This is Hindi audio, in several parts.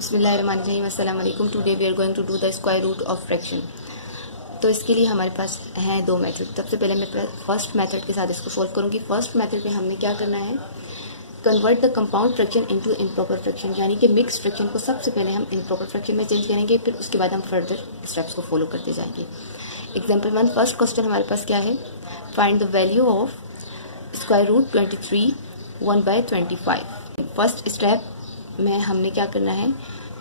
बिस्मिल्लाहिर्रहमानिर्रहीम अस्सलाम वालेकुम। Today we are going to do the square root of fraction. तो इसके लिए हमारे पास हैं दो मेथड। सबसे पहले मैं फर्स्ट मेथड के साथ इसको सोल्व करूंगी। फर्स्ट मेथड में हमने क्या करना है, convert the compound fraction into improper fraction, यानी कि मिक्स फ्रैक्शन को सबसे पहले हम इम्प्रॉपर फ्रैक्शन में चेंज करेंगे, फिर उसके बाद हम फर्दर स्टेप्स को फॉलो करते जाएंगे। एग्जाम्पल 1, फर्स्ट क्वेश्चन हमारे पास क्या है, find the value of square root 23 1/25। First step में हमने क्या करना है,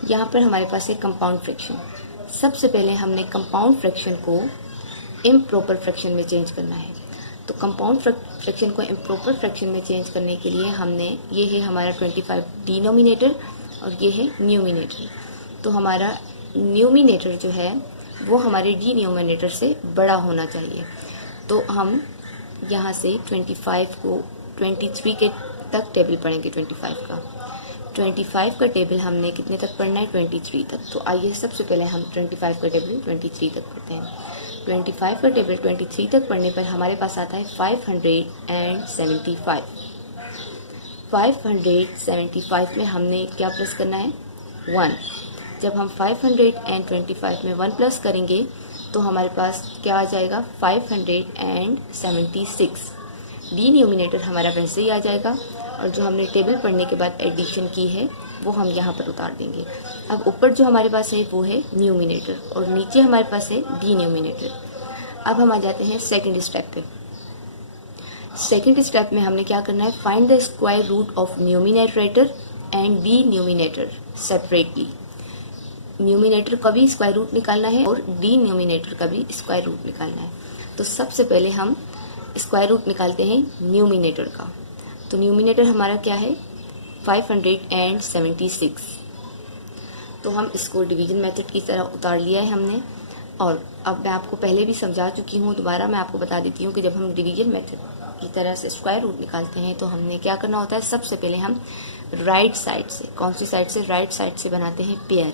यहाँ पर हमारे पास है कंपाउंड फ्रैक्शन। सबसे पहले हमने कंपाउंड फ्रैक्शन को इम्प्रॉपर फ्रैक्शन में चेंज करना है। तो कंपाउंड फ्रैक्शन को इम्प्रॉपर फ्रैक्शन में चेंज करने के लिए हमने, ये है हमारा 25 डिनोमिनेटर और ये है न्यूमिनेटर। तो हमारा न्यूमिनेटर जो है वो हमारे डिनोमिनेटर से बड़ा होना चाहिए। तो हम यहाँ से 25 को 23 के तक टेबल पढ़ेंगे। 25 का टेबल हमने कितने तक पढ़ना है, 23 तक। तो आइए सबसे पहले हम 25 का टेबल 23 तक पढ़ते हैं। 25 का टेबल 23 तक पढ़ने पर हमारे पास आता है 575। 575 में हमने क्या प्लस करना है, 1। जब हम 525 में 1 प्लस करेंगे तो हमारे पास क्या आ जाएगा, 576। डिनोमिनेटर हमारा वैसे ही आ जाएगा और जो हमने टेबल पढ़ने के बाद एडिशन की है वो हम यहाँ पर उतार देंगे। अब ऊपर जो हमारे पास है वो है न्यूमिनेटर और नीचे हमारे पास है डिनोमिनेटर। अब हम आ जाते हैं सेकंड स्टेप पे। सेकंड स्टेप में हमने क्या करना है, find the square root of numerator and denominator separately. Numerator का भी स्क्वायर रूट निकालना है और डिनोमिनेटर का भी स्क्वायर रूट निकालना है। तो सबसे पहले हम स्क्वायर रूट निकालते हैं न्यूमिनेटर का। तो न्यूमिनेटर हमारा क्या है, 576। तो हम इसको डिवीजन मेथड की तरह उतार लिया है हमने। और अब मैं आपको पहले भी समझा चुकी हूँ, दोबारा मैं आपको बता देती हूँ कि जब हम डिवीजन मेथड की तरह से स्क्वायर रूट निकालते हैं तो हमने क्या करना होता है, सबसे पहले हम राइट साइड से, कौन सी साइड से, राइट साइड से बनाते हैं पेयर।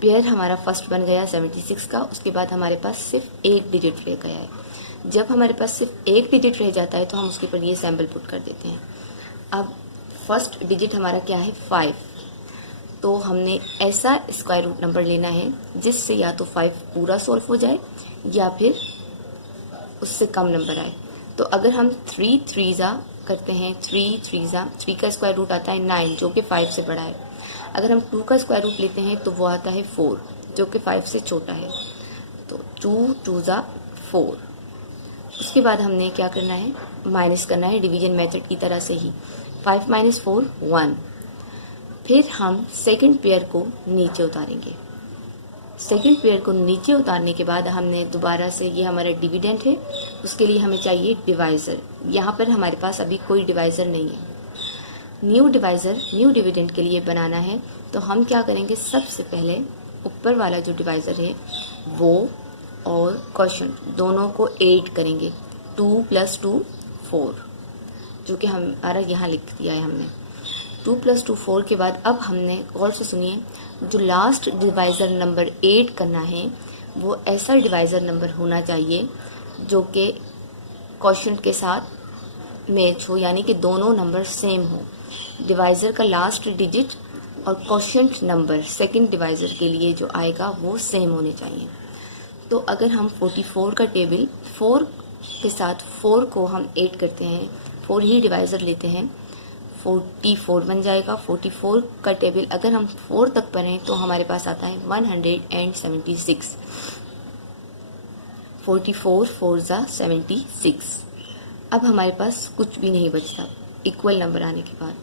पेयर हमारा फर्स्ट बन गया 76 का, उसके बाद हमारे पास सिर्फ एक डिजिट रह गया है। जब हमारे पास सिर्फ एक डिजिट रह जाता है तो हम उसके ऊपर ये सैम्पल पुट कर देते हैं। अब फर्स्ट डिजिट हमारा क्या है, 5। तो हमने ऐसा स्क्वायर रूट नंबर लेना है जिससे या तो 5 पूरा सॉल्व हो जाए या फिर उससे कम नंबर आए। तो अगर हम 3 3 करते हैं, 3 3 का स्क्वायर रूट आता है 9 जो कि 5 से बड़ा है। अगर हम 2 का स्क्वायर रूट लेते हैं तो वो आता है 4 जो कि 5 से छोटा है। तो 2 2 4। उसके बाद हमने क्या करना है, माइनस करना है डिवीजन मेथड की तरह से ही। 5 - 4 1। फिर हम सेकंड पेयर को नीचे उतारेंगे। सेकंड पेयर को नीचे उतारने के बाद हमने दोबारा से, ये हमारा डिविडेंड है, उसके लिए हमें चाहिए डिवाइज़र। यहाँ पर हमारे पास अभी कोई डिवाइज़र नहीं है। न्यू डिवाइज़र, न्यू डिविडेंड के लिए बनाना है तो हम क्या करेंगे, सबसे पहले ऊपर वाला जो डिवाइज़र है वो और क्वोशंट दोनों को ऐड करेंगे। 2 + 2 4, जो कि हमारा यहाँ लिख दिया है हमने। 2 + 2 4 के बाद अब हमने, गौर से सुनिए, जो लास्ट डिवाइज़र नंबर ऐड करना है वो ऐसा डिवाइज़र नंबर होना चाहिए जो कि क्वोशंट के साथ मैच हो, यानी कि दोनों नंबर सेम हो। डिवाइज़र का लास्ट डिजिट और क्वोशंट नंबर सेकंड डिवाइज़र के लिए जो आएगा वो सेम होने चाहिए। तो अगर हम 44 का टेबल 4 के साथ 4 को हम ऐड करते हैं, 4 ही डिवाइज़र लेते हैं, 44 बन जाएगा। 44 का टेबल अगर हम 4 तक पढ़ें तो हमारे पास आता है 176। 44 4 76। अब हमारे पास कुछ भी नहीं बचता इक्वल नंबर आने के बाद।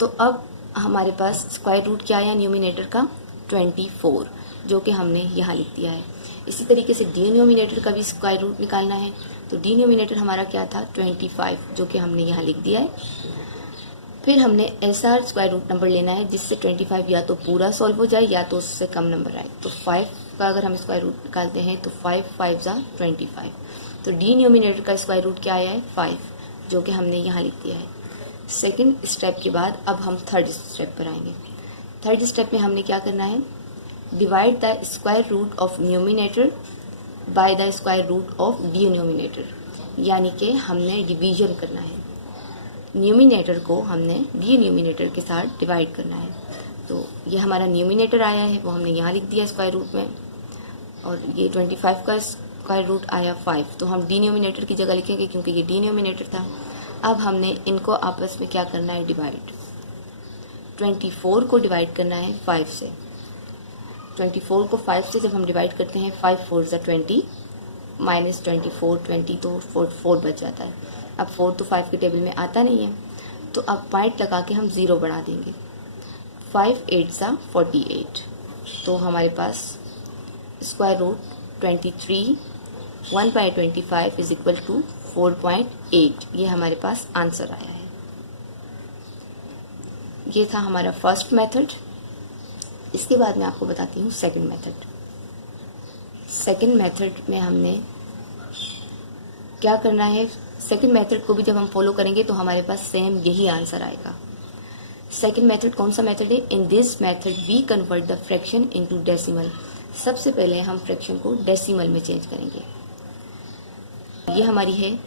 तो अब हमारे पास स्क्वायर रूट क्या आया न्यूमिनेटर का, 24, जो कि हमने यहाँ लिख दिया है। इसी तरीके से डिनोमिनेटर का भी स्क्वायर रूट निकालना है। तो डिनोमिनेटर हमारा क्या था, 25, जो कि हमने यहाँ लिख दिया है। फिर हमने ऐसा स्क्वायर रूट नंबर लेना है जिससे 25 या तो पूरा सॉल्व हो जाए या तो उससे कम नंबर आए। तो 5 का अगर हम स्क्वायर रूट निकालते हैं तो 5 5 25। तो डिनोमिनेटर का स्क्वायर रूट क्या आया है, 5, जो कि हमने यहाँ लिख दिया है। सेकंड स्टेप के बाद अब हम थर्ड स्टेप पर आएंगे। थर्ड स्टेप में हमने क्या करना है, divide the square root of numerator by the square root of denominator, यानी कि हमने डिवीजन करना है। न्यूमिनेटर को हमने डिनोमिनेटर के साथ डिवाइड करना है। तो ये हमारा न्यूमिनेटर आया है, वो हमने यहाँ लिख दिया स्क्वायर रूट में, और ये 25 का स्क्वायर रूट आया 5, तो हम डिनोमिनेटर की जगह लिखेंगे क्योंकि ये डिनोमिनेटर था। अब हमने इनको आपस में क्या करना है, डिवाइड। 24 को डिवाइड करना है 5 से। 24 को 5 से जब हम डिवाइड करते हैं, 5 4 ज़ा 20 माइनस 24 20, तो 4 बच जाता है। अब 4 तो 5 के टेबल में आता नहीं है, तो अब पॉइंट लगा के हम 0 बढ़ा देंगे। 5 8 ज़ा 48, तो हमारे पास square root 23 1/25 is equal to 4.8, ये हमारे पास आंसर आया है। ये था हमारा फर्स्ट मेथड। इसके बाद मैं आपको बताती हूँ सेकंड मेथड। सेकंड मेथड में हमने क्या करना है, सेकंड मेथड को भी जब हम फॉलो करेंगे तो हमारे पास सेम यही आंसर आएगा। सेकंड मेथड कौन सा मेथड है, in this method we convert the fraction into decimal. सबसे पहले हम फ्रैक्शन को डेसिमल में चेंज करेंगे। ये हमारी है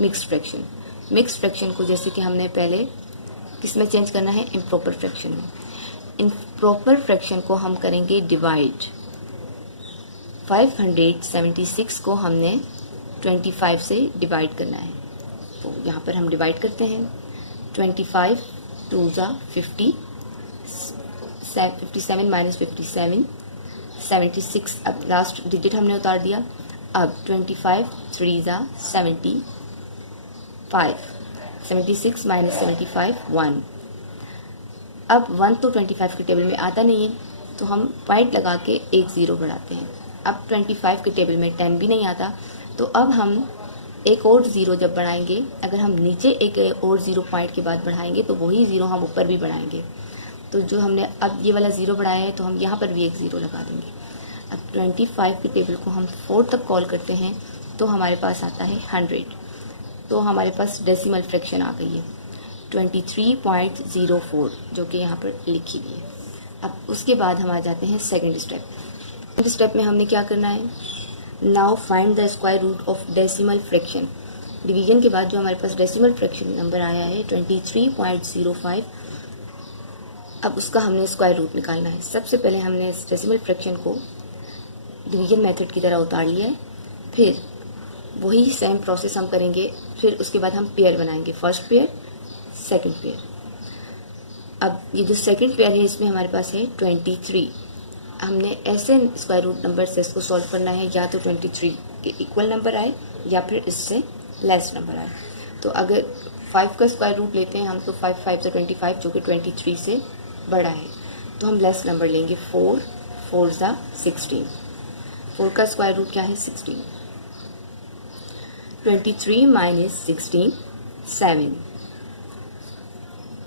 मिक्स्ड फ्रैक्शन। मिक्स्ड फ्रैक्शन को जैसे कि हमने पहले किस में चेंज करना है, इम्प्रॉपर फ्रैक्शन में। इम्प्रॉपर फ्रैक्शन को हम करेंगे डिवाइड। 576 को हमने 25 से डिवाइड करना है, तो यहाँ पर हम डिवाइड करते हैं। 25 2 ज़ा 50, 57 माइनस 57 76, अब लास्ट डिजिट हमने उतार दिया। अब 25 3 ज़ा 75, 76 माइनस 75 1। अब 1 तो 25 के टेबल में आता नहीं है, तो हम पॉइंट लगा के एक 0 बढ़ाते हैं। अब 25 के टेबल में 10 भी नहीं आता, तो अब हम एक और 0 जब बढ़ाएंगे, अगर हम नीचे एक और 0 पॉइंट के बाद बढ़ाएंगे तो वही 0 हम ऊपर भी बढ़ाएंगे। तो जो हमने अब ये वाला 0 बढ़ाया है, तो हम यहाँ पर भी एक 0 लगा देंगे। अब 25 के टेबल को हम 4 तक कॉल करते हैं, तो हमारे पास आता है 100, तो हमारे पास डेसिमल फ्रैक्शन आ गई है 23.04, जो कि यहाँ पर लिखी हुई है। अब उसके बाद हम आ जाते हैं सेकंड स्टेप। सेकंड स्टेप में हमने क्या करना है, now find the square root of decimal fraction. Division के बाद जो हमारे पास डेसिमल फ्रैक्शन नंबर आया है 23.05, अब उसका हमने स्क्वायर रूट निकालना है। सबसे पहले हमने इस डेसिमल फ्रैक्शन को डिवीजन मेथड की तरह उतार लिया है, फिर वही सेम प्रोसेस हम करेंगे। फिर उसके बाद हम पेयर बनाएंगे, फर्स्ट पेयर सेकंड पेयर। अब ये जो सेकंड पेयर है, इसमें हमारे पास है 23। हमने ऐसे स्क्वायर रूट नंबर से इसको सॉल्व करना है, या तो 23 के इक्वल नंबर आए या फिर इससे लेस नंबर आए। तो अगर 5 का स्क्वायर रूट लेते हैं हम, तो 5 5 से 25, जो कि 23 से बड़ा है, तो हम लेस नंबर लेंगे। 4 4 ज़ा 16, 4 का स्क्वायर रूट क्या है, 16। 23 माइनस 16 7।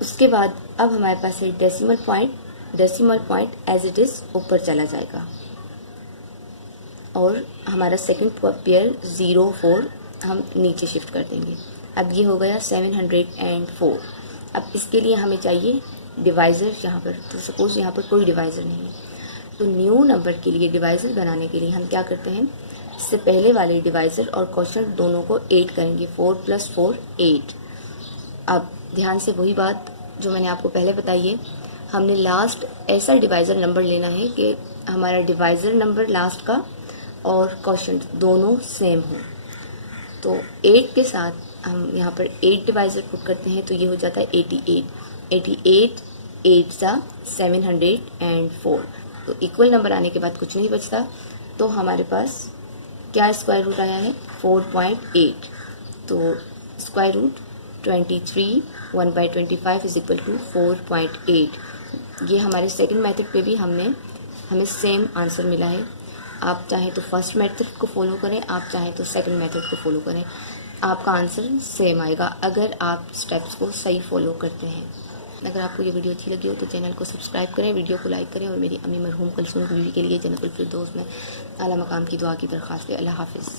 उसके बाद अब हमारे पास है decimal point. Decimal point as it is ऊपर चला जाएगा, और हमारा सेकंड पेयर 0 4 हम नीचे शिफ्ट कर देंगे। अब ये हो गया 704। अब इसके लिए हमें चाहिए डिवाइज़र यहाँ पर, तो सपोज यहाँ पर कोई डिवाइज़र नहीं है, तो न्यू नंबर के लिए डिवाइज़र बनाने के लिए हम क्या करते हैं, इससे पहले वाले डिवाइज़र और क्वोशंट दोनों को 8 करेंगे। 4 + 4 8। अब ध्यान से वही बात जो मैंने आपको पहले बताई है, हमने लास्ट ऐसा डिवाइज़र नंबर लेना है कि हमारा डिवाइज़र नंबर लास्ट का और क्वोशंट दोनों सेम हो। तो 8 के साथ हम यहाँ पर 8 डिवाइज़र पुट करते हैं, तो ये हो जाता है 88। 88 8 ज़ा 704। तो इक्वल नंबर आने के बाद कुछ नहीं बचता, तो हमारे पास क्या स्क्वायर रूट आया है, 4.8। तो square root 23 1/25 is equal to 4.8। ये हमारे सेकंड मेथड पे भी हमें सेम आंसर मिला है। आप चाहें तो फर्स्ट मेथड को फॉलो करें, आप चाहें तो सेकंड मेथड को फॉलो करें, आपका आंसर सेम आएगा अगर आप स्टेप्स को सही फॉलो करते हैं। अगर आपको ये वीडियो अच्छी लगी हो तो चैनल को सब्सक्राइब करें, वीडियो को लाइक करें, और मेरी अम्मी मरहूम कुलसूम बीवी के लिए जन्नतुल फिरदौस में आला मकाम की दुआ की दरख्वास्त है। अल्लाह हाफिज़।